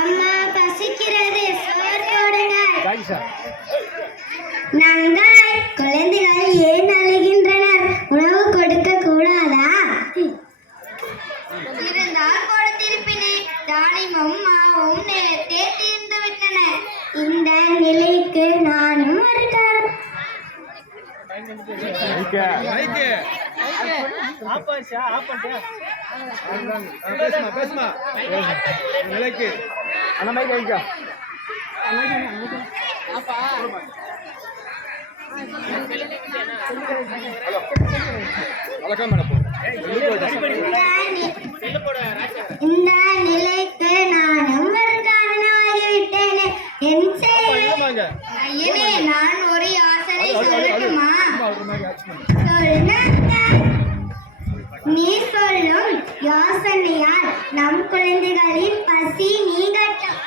அம்மா பசிக்கிறது, சோறு போடுங்க. நாங்கள் குழந்தைகள் ஏன் அழுகின்றனர்? உணவு கொடுக்க கூடாதா? இருந்தால் கொடுத்திருப்பினே. தானியமும் மாவும் நேரத்தே தீர்ந்து விட்டன. இந்த நிலைக்கு நானும் வருகிறேன். இந்த நிலைக்கு நானும் காரணமாகிவிட்டேனே. என் ஐயனே, நான் ஒரு யோசனை சொல்லட்டுமா? நீ சொல்லும் யோசனையால் நம் குழந்தைகளின் பசி நீங்கட்டும்.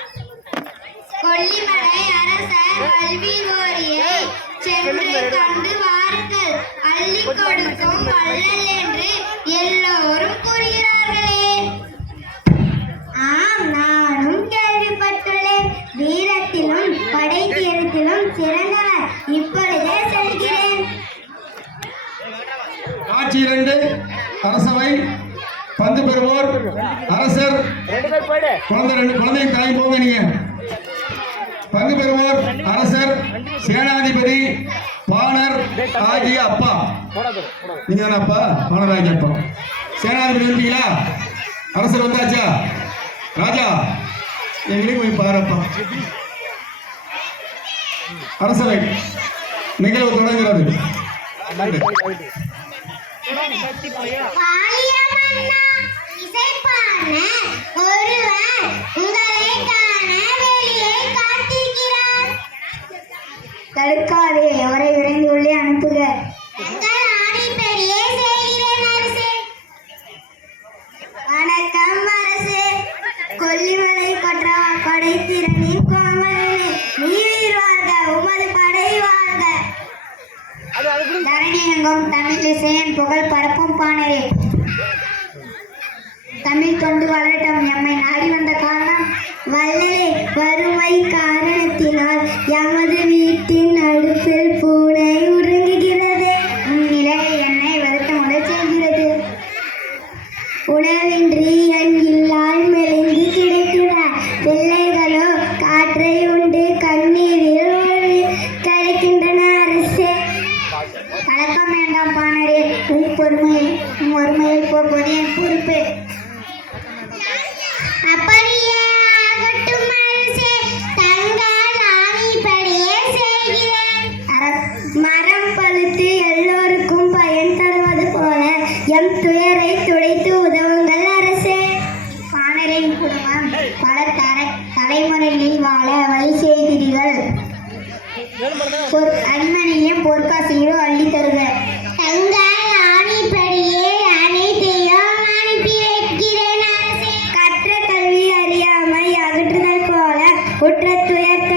கொல்லிமலை அரசர் கல்வி கோரியை சென்று கண்டு வாருங்கள். அள்ளி கொடுக்கும் வள்ளல் என்று எல்லோரும் கூறுகிறார்களே. ஆம், நானும் கேள்விப்பட்டுள்ளேன். வீரத்திலும் படைத்திறத்திலும் சிறந்தவர். இப்பொழுதே செல்கிறேன். காட்சி 2. அரசவை பந்து பெறுவோர் அரசர். குழந்தையின் தாய் போங்க. நீங்க பங்கு பெறுவோர் அரசர், சேனாதிபதி, பாணர் ஆகிய அப்பா. நீங்க அப்பா, பாணர் ஆகிய அப்பா. சேனாதிபதி வந்தீங்களா? அரசர் வந்தாச்சா? ராஜா எங்களையும் போய் பாருப்பா. அரசவை நிகழ்வு தொடங்குகிறது. தடுக்காதே, அவரை விரைந்து உள்ளே அனுப்புக. வணக்கம் அரசே. கொல்லிமலை படைத்திறனின் கோமலனே, நீர் வாழ்க, உமது படை வாழ்க. தரணி எங்கும் தமிழ் இசையின் புகழ் பரப்பும் பாணரே. தமிழ் தொண்டு வளரட்டும். எம்மை நாடி வந்த காரணம் வள்ளலே. வறுமை காரணத்தினால் எமது வீட்டின் அடுப்பில் பூனை உறங்குகிறது. இந்நிலையை என்னை வருத்தமுட செய்கிறது. உணவின்றி அங்கில்லால் மெலிந்து கிடக்கிறார். பிள்ளைகளோ காற்றை உண்டு கண்ணீரில் கிடைக்கின்றன. அரசே, கலக்கம் வேண்டாம் பாணரே. ஒருமையில் போவது என் பொறுப்பு. அப்படியே ஆகட்டும் அரசே. தங்கள் ஆணைப்படியே செய்கிறேன். மரம் பழுத்து எல்லோருக்கும் பயன் தருவது போல எம் துயரை துடைத்து உதவுங்கள் அரசே. பாணரின் குடும்பம் பல தலைமுறைகளில் வாழ வழி செய்கிறீர்கள். அன்மனையும் பொற்காசையும் அள்ளி தருக. தங்கள் ஆணைப்படியே அனைத்தையும் அனுப்பி வைக்கிறேன் அரசே. கற்ற கல்வி அறியாமை அகற்றுதல் போல குற்ற துயர்